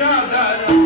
cada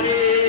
हरे